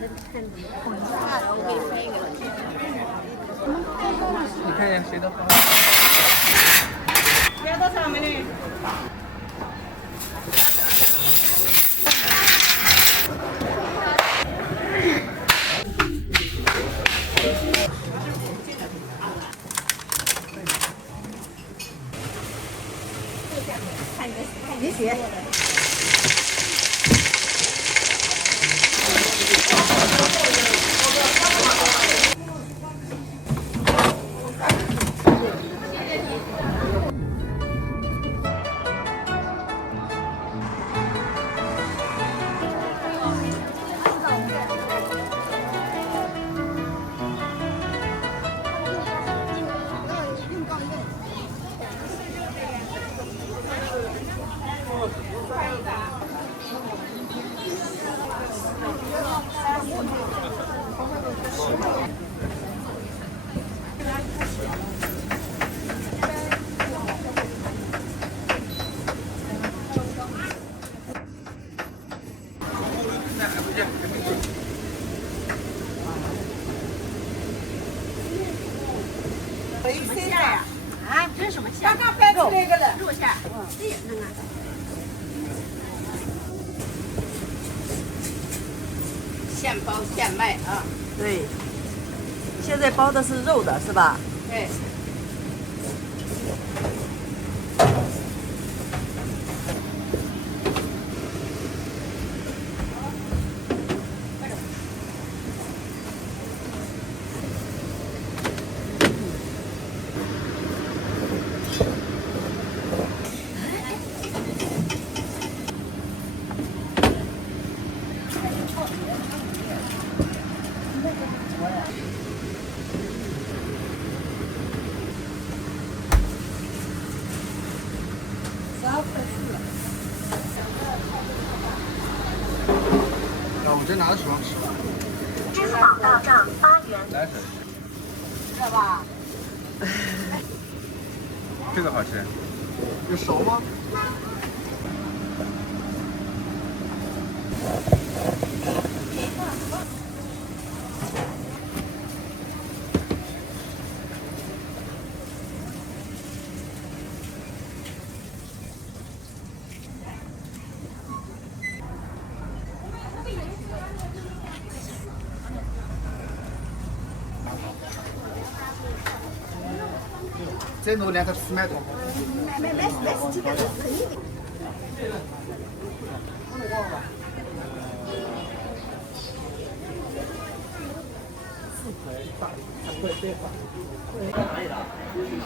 你看一下谁的花？要多少美女？谢谢。馅呀？啊，这是什么馅？刚刚掰出来一个的肉馅。这也能啊。现包现卖啊！对，现在包的是肉的，是吧？对。我这拿的爽吃。支付宝到账8元。来水。这吧？这个好吃。有熟吗？再弄2个芝麻头。买几个都可以。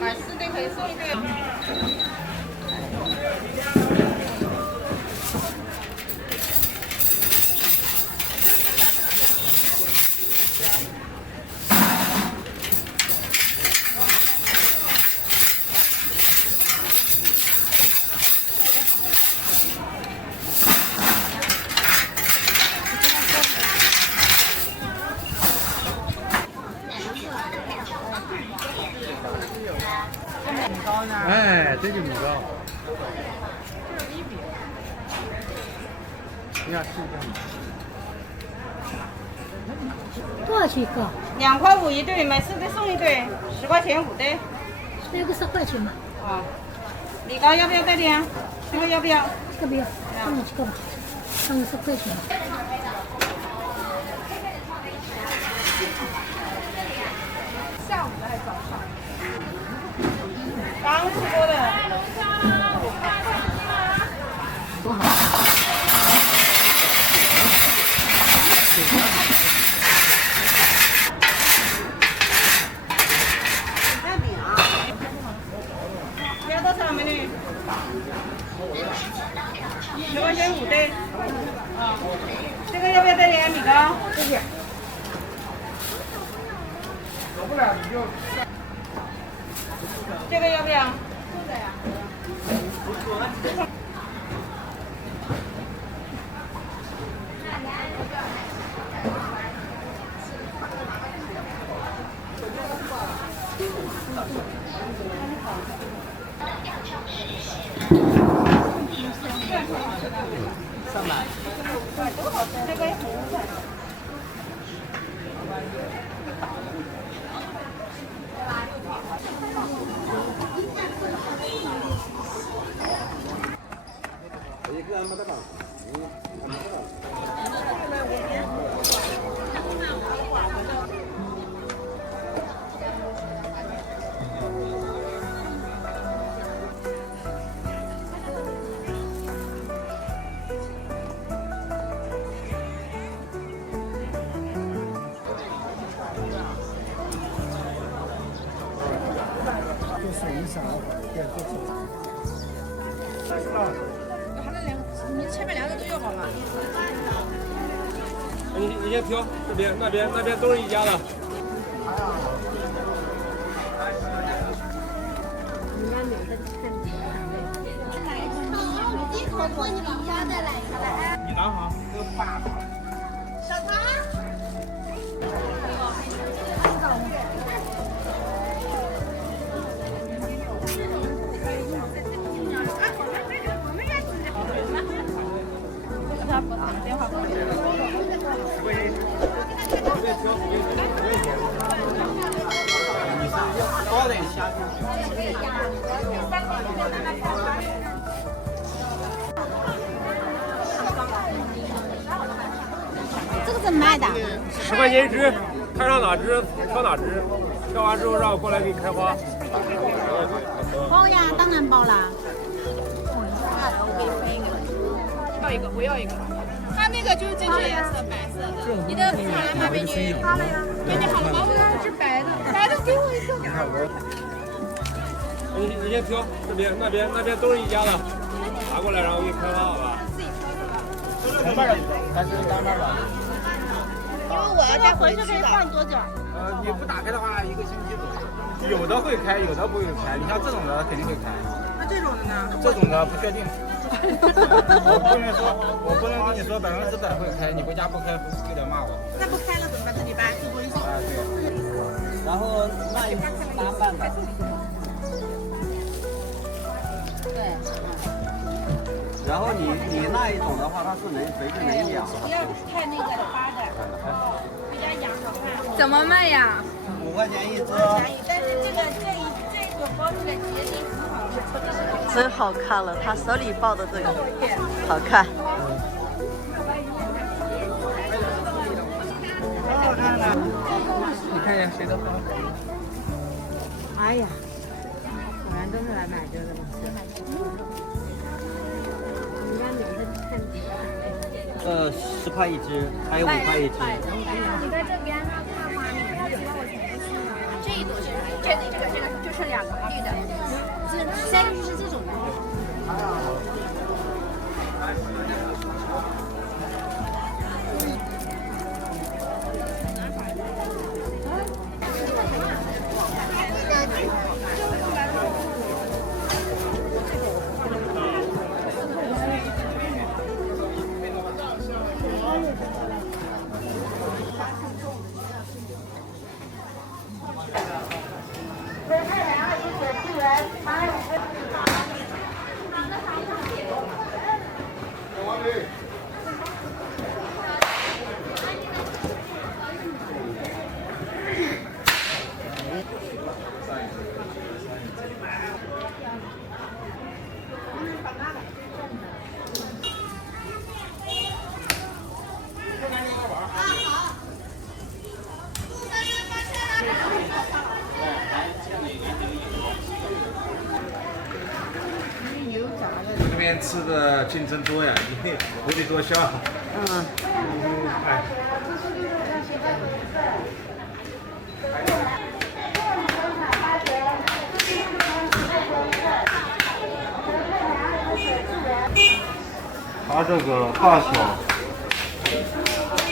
买4对可以送1对。哎，这就米糕。你要试一下吗？多少钱一个2块5一对，买4对送1对，10块钱5对。那个10块钱嘛。啊，米糕要不要带点？这个要不要？这个不要，送你这个吧，送你10块钱。下午的还是早上？刚吃过的。多好。要多少美女？10块钱5对。啊，这个要不要带点米糕？谢谢。这个要不要？上来。这个也很快。水一闪，对，做手。你前面2个都要好吗？你先挑这边、那边都是一家的。你拿好，这个爸爸。小唐。多点虾。这个怎么卖的？10块钱一只，看上哪只挑哪只，挑完之后让我过来给你开花。包呀，当然包了。要一个，我要一个。它那个就是这个颜色，白色的。你的好了吗，美女？好了呀。美女好了吗？我要一只白的，白的给我一个。你先挑这边、那边都是一家的，拿过来然后我给你开花，好吧？红瓣的还是单瓣的？因为我要带回去可以放多久？你不打开的话，1个星期左右。有的会开，有的不会开。你像这种的肯定会开。那这种的呢？这种的不确定。我不能跟你说100%会开，你回家不开非得骂我。那不开了怎么办？自己搬，自己送。哎，对。然后那一单瓣的。对。然后你那一种的话，它是随着人养。不要太那个花的，回家养好看。怎么卖呀5块钱一只。但是这个包起来结晶很好看。真好看了，他手里抱的这个好看。你看一下谁的花？哎呀，果然都是来买这个的。10块一只，还有5块一只。你在这边看花，你不要觉得我全是的。这一朵是这个就剩2个绿的，3个是这种的。这边吃的竞争多呀，你我得多笑。哎。它这个大小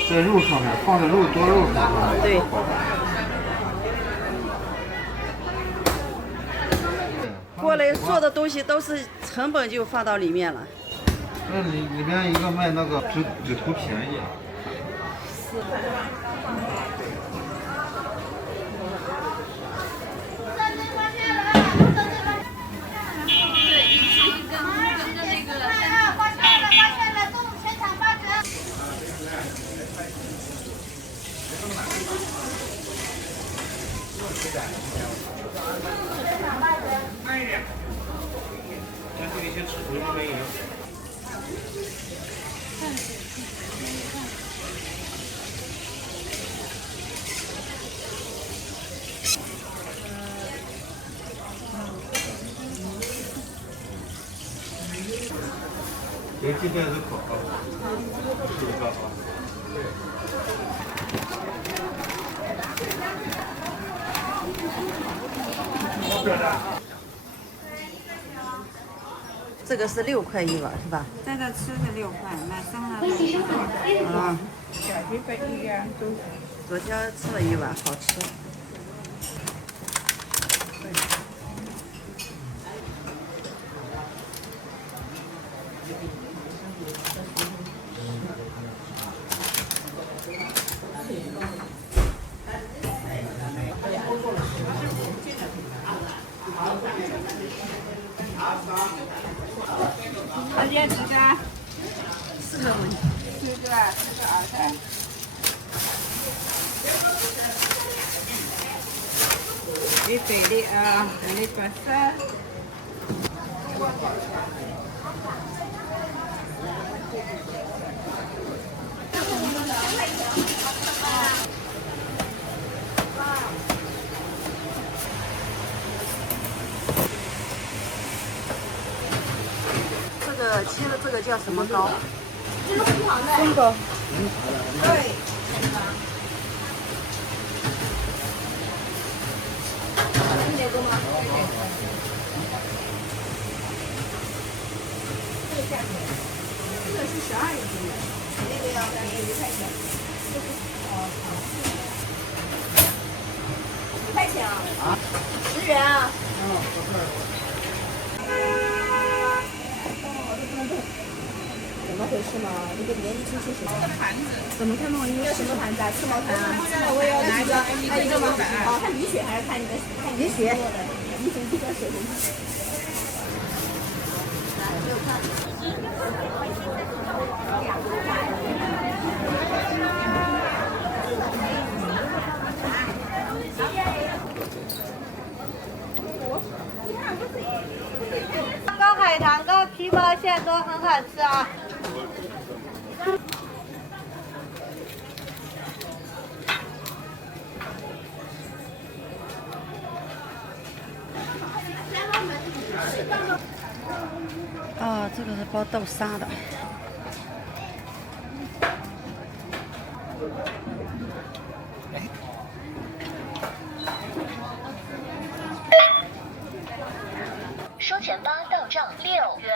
在肉上面，放在多肉上面。对。过来做的东西都是成本就放到里面了。那里边一个卖那个只图便宜。是。慢一点。像这些尺头这边也有。有几袋子口啊？是一个啊。我表达。这个是6块一碗是吧？在这吃是6块，买生了。啊。昨天吃了一碗，好吃。二姐几个？4个问题。4个，4个2菜。你对的啊，你做啥？切的这个叫什么糕？松糕。对。这个吗？这个价钱，这个是12一斤的，这个要1块钱。5块钱啊？10元啊？怎么回事嘛？你给年纪轻轻什么盘子？怎么看嘛？你要什么盘子啊？吃毛盘啊？那我也要拿一个，还有一个吗？哦，看米血还是看你的？看米血。米血比较水红。蛋糕、海棠糕、皮包馅都很好吃啊。哦，这个是包豆沙的。收钱吧，到账6元。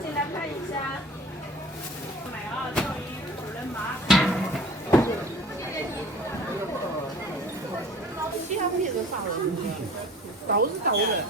进来看一下。小米是啥人？都是豆人。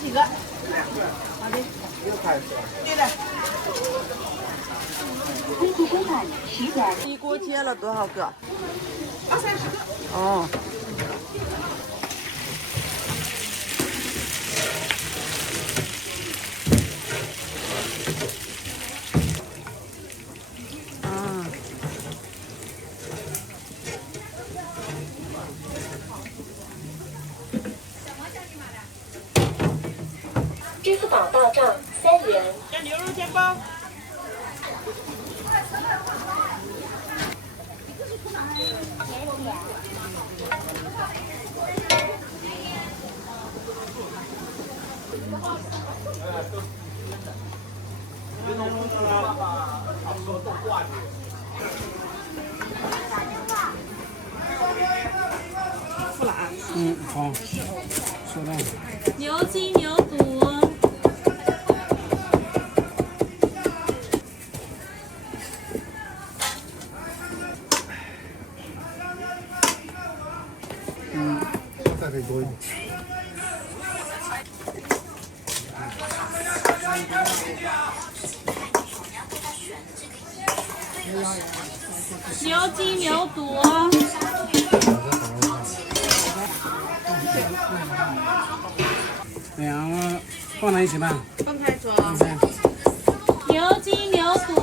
几个？好的。对的。一锅接了多少个？20-30个。哦。支付宝到账3元。要牛肉煎包。付了啊。好。收到。牛筋牛肚。再可以多一点。牛筋牛肚。两个放在一起吧。分开装。牛筋牛肚。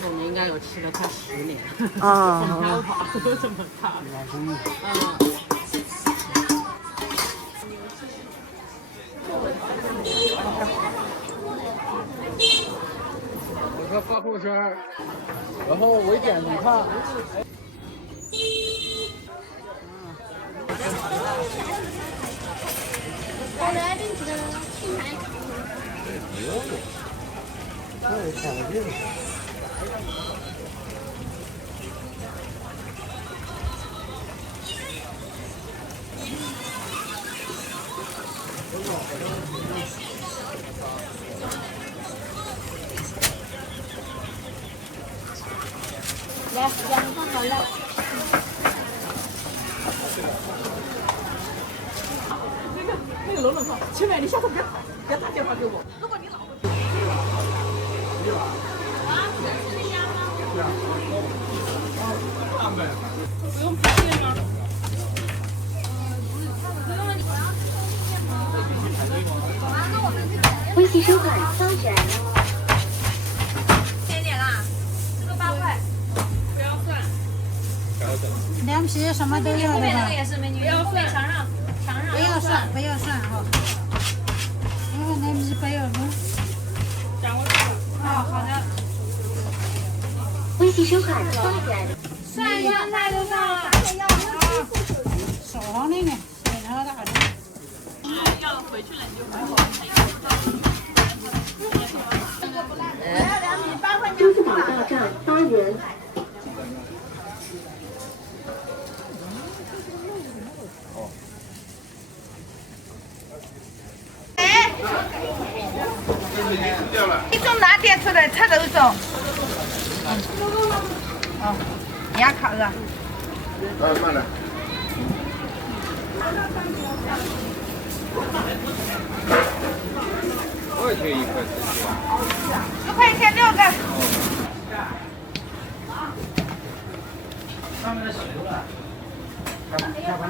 我们应该有吃了快10年。啊。都这么大。我说发朋友圈，然后我一点，你看。来，两个好了。那个龙龙说：“亲妹，你下次别打电话给我。如果你老……”不用排队吗？微信收款3元。甜点啦，这个8块，不要算。凉皮什么都要的吧？也是美女，不要算，尝尝。不要算，不要算哈。因为那米不要弄。掌握住了。好的。微信收款3元。算一下那就上了。少上那个，现场大的。要回去了你就回去。支付宝到账8元。一种拿点出来，吃肉粽。哦，牙烤的。慢点。我也可以1块钱。 10块钱6个。上面的水了。下班。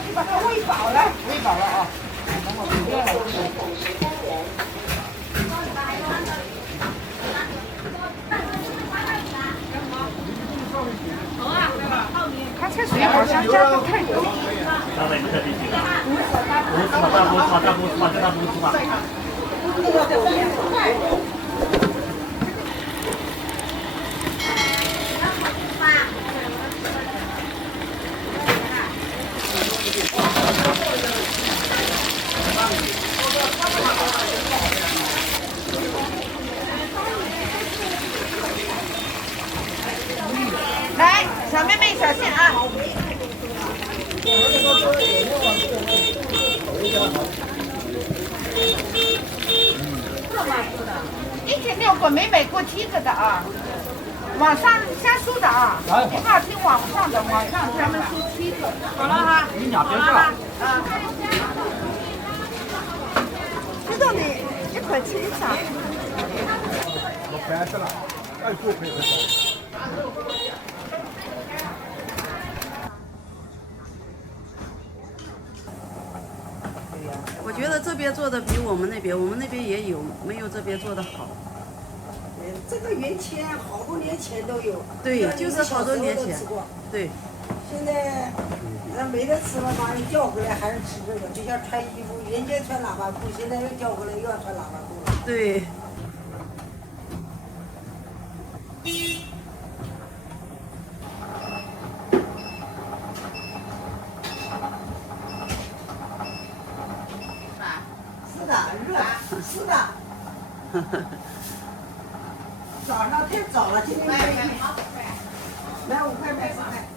你把它喂饱了。喂饱了啊。等我不要了。它这水好像加的太多。来，小妹妹小心啊！1.6个没买过梯子的啊，网上瞎输的啊，你怕听网上的，网上专门输梯子。好了哈，你俩别这样。知道你1块钱以上。我开始了，哎，不可以喝。我觉得这边做的比我们那边也有，没有这边做的好。这个原先好多年前都有。对，就是好多年前。对。现在没得吃了嘛，又叫回来还是吃这个，就像穿衣服，原先穿喇叭裤，现在又叫回来又要穿喇叭裤了。对。是的，热，是的。早上太早了，今天买5块买10块。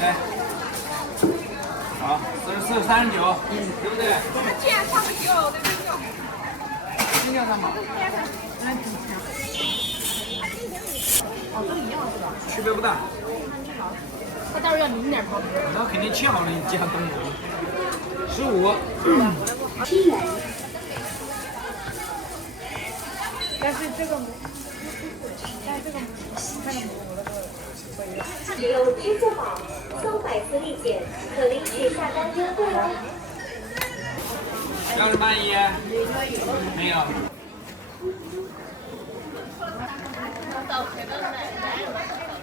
来，好，44、39，对不对？既然差不多，对不对？今天上吗？哦，都一样是吧？区别不大。他待会儿要淋点泡汁。那肯定切好了你加东西。15。但是这个，但是这个，看着只有支付宝、搜百思力减可领取下单优惠哦。要是满意？没有。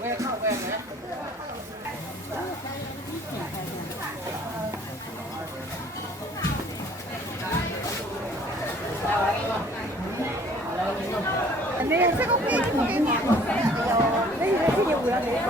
我也看，我也来。没，这个可以不给你。哎呦，那你这个我要没法。